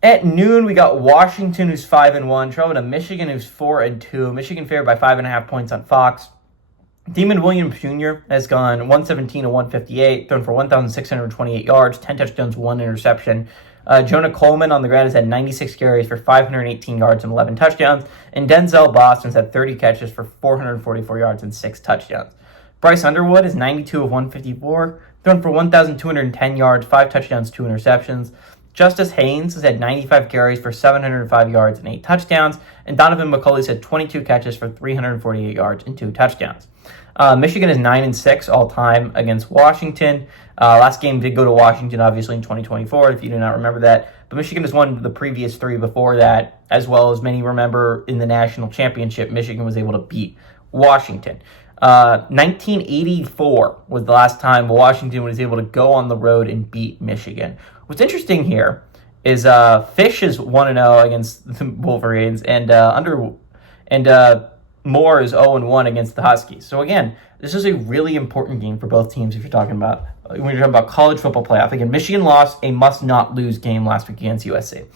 At noon, we got Washington, who's 5-1, traveling to Michigan, who's 4-2. Michigan favored by 5.5 points on Fox. Demon Williams Jr. has gone 117 to 158, thrown for 1,628 yards, 10 touchdowns, 1 interception. Jonah Coleman on the ground has had 96 carries for 518 yards and 11 touchdowns. And Denzel Boston's had 30 catches for 444 yards and 6 touchdowns. Bryce Underwood is 92 of 154, thrown for 1,210 yards, 5 touchdowns, 2 interceptions. Justice Haynes has had 95 carries for 705 yards and 8 touchdowns. And Donovan McCulley's had 22 catches for 348 yards and 2 touchdowns. Michigan is 9-6 all time against Washington. Last game did go to Washington, obviously, in 2024, if you do not remember that. But Michigan has won the previous 3 before that, as well as many remember in the national championship, Michigan was able to beat Washington. 1984 was the last time Washington was able to go on the road and beat Michigan. What's interesting here is Fish is 1-0 against the Wolverines, and Moore is 0-1 against the Huskies. So again, this is a really important game for both teams when you're talking about college football playoff. Again, Michigan lost a must-not-lose game last week against USC.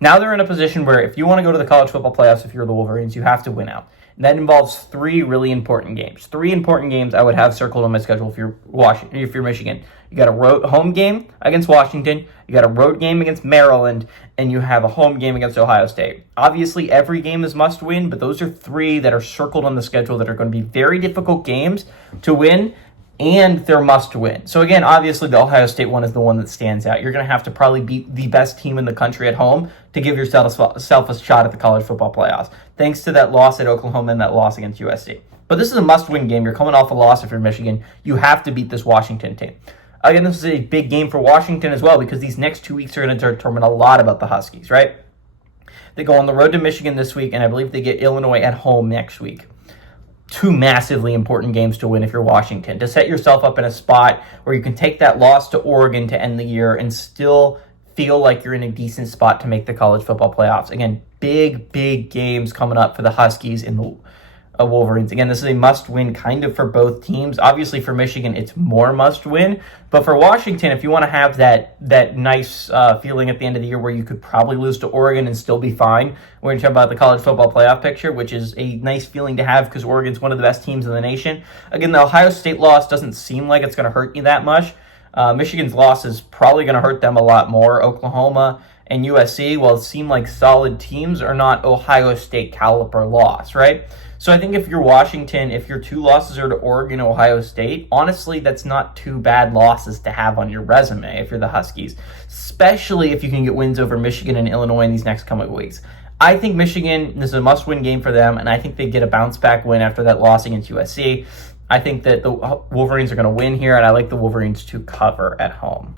Now they're in a position where if you want to go to the college football playoffs, if you're the Wolverines, you have to win out. And that involves 3 really important games. 3 important games I would have circled on my schedule if you're Michigan. You got a home game against Washington, you got a road game against Maryland, and you have a home game against Ohio State. Obviously, every game is must win, but those are 3 that are circled on the schedule that are going to be very difficult games to win, and they're must win. So again, obviously the Ohio State one is the one that stands out. You're going to have to probably beat the best team in the country at home to give yourself a shot at the college football playoffs, thanks to that loss at Oklahoma and that loss against USC. But this is a must-win game. You're coming off a loss if you're Michigan. You have to beat this Washington team. Again, this is a big game for Washington as well because these next 2 weeks are going to determine a lot about the Huskies, right? They go on the road to Michigan this week, and I believe they get Illinois at home next week. 2 massively important games to win if you're Washington, to set yourself up in a spot where you can take that loss to Oregon to end the year and still feel like you're in a decent spot to make the college football playoffs. Again, big games coming up for the Huskies and the Wolverines. Again, this is a must-win kind of for both teams. Obviously, for Michigan, it's more must-win. But for Washington, if you want to have that nice feeling at the end of the year where you could probably lose to Oregon and still be fine, we're going to talk about the college football playoff picture, which is a nice feeling to have because Oregon's one of the best teams in the nation. Again, the Ohio State loss doesn't seem like it's going to hurt you that much. Michigan's loss is probably going to hurt them a lot more. Oklahoma and USC, while it seem like solid teams, are not Ohio State caliber loss, right? So I think if you're Washington, if your 2 losses are to Oregon and Ohio State, honestly, that's not 2 bad losses to have on your resume if you're the Huskies, especially if you can get wins over Michigan and Illinois in these next coming weeks. I think Michigan, this is a must-win game for them, and I think they get a bounce-back win after that loss against USC. I think that the Wolverines are going to win here, and I like the Wolverines to cover at home.